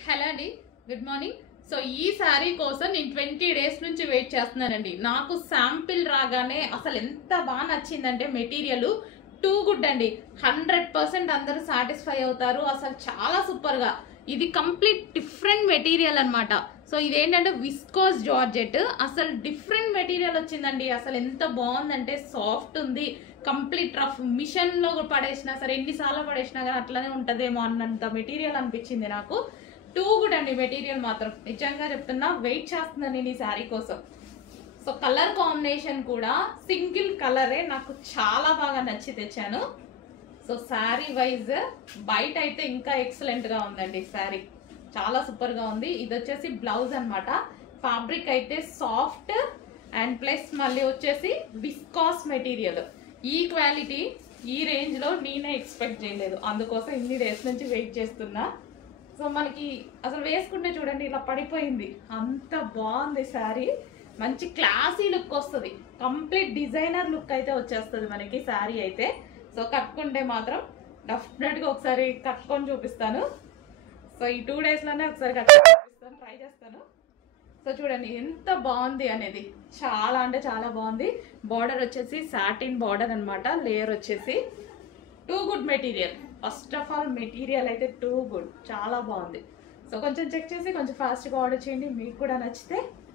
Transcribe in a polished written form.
Hello అండి, good morning. So ఈ శారీ కోసం నేను 20 డేస్ నుంచి వెయిట్ చేస్తున్నానండి. నాకు శాంపిల్ రాగానే అసలు ఎంత బాగా నచ్చిందంటే మెటీరియల్ టూ గుడ్ అండి. 100% అందరూ సాటిస్ఫై అవుతారు. అసలు చాలా సూపర్ గా, ఇది కంప్లీట్ డిఫరెంట్ మెటీరియల్ అనమాట. సో ఇదేంటంటే విస్కోస్ జార్జెట్, అసలు డిఫరెంట్ మెటీరియల్ వచ్చిందండి. అసలు ఎంత బాగుందంటే సాఫ్ట్ ఉంది, కంప్లీట్ రఫ్, మిషన్ లో పడేసినా సరే ఎన్నిసార్లు పడేసినా కానీ అట్లనే ఉంటదేమో అన్నంత మెటీరియల్ అనిపించింది నాకు. టూ గుడ్ అండి మెటీరియల్ మాత్రం, నిజంగా చెప్తున్నా. వెయిట్ చేస్తున్నాను నేను ఈ శారీ కోసం. సో కలర్ కాంబినేషన్ కూడా సింగిల్ కలరే నాకు చాలా బాగా నచ్చి తెచ్చాను. సో శారీ వైజ్ బయట అయితే ఇంకా ఎక్సలెంట్ గా ఉందండి. శారీ చాలా సూపర్ గా ఉంది. ఇది వచ్చేసి బ్లౌజ్ అనమాట. ఫ్యాబ్రిక్ అయితే సాఫ్ట్ అండ్ ప్లస్ మళ్ళీ వచ్చేసి విస్కాస్ మెటీరియల్. ఈ క్వాలిటీ ఈ రేంజ్ లో నేనే ఎక్స్పెక్ట్ చేయలేదు, అందుకోసం ఇన్ని డేస్ నుంచి వెయిట్ చేస్తున్నా. సో మనకి అసలు వేసుకుంటే చూడండి ఇలా పడిపోయింది, అంత బాగుంది శారీ. మంచి క్లాసీ లుక్ వస్తుంది, కంప్లీట్ డిజైనర్ లుక్ అయితే వచ్చేస్తుంది మనకి శారీ అయితే. సో కట్టుకుంటే మాత్రం డెఫినెట్గా ఒకసారి కట్టుకొని చూపిస్తాను. సో ఈ 2 డేస్లోనే ఒకసారి కట్టుకొని చూపిస్తాను, ట్రై చేస్తాను. సో చూడండి ఎంత బాగుంది అనేది, చాలా అంటే చాలా బాగుంది. బార్డర్ వచ్చేసి సాటిన్ బార్డర్ అనమాట. లేయర్ వచ్చేసి too good material. First of all material అయితే టూ గుడ్, చాలా బాగుంది. సో కొంచెం చెక్ చేసి కొంచెం ఫాస్ట్గా ఆర్డర్ చేయండి, మీకు కూడా నచ్చితే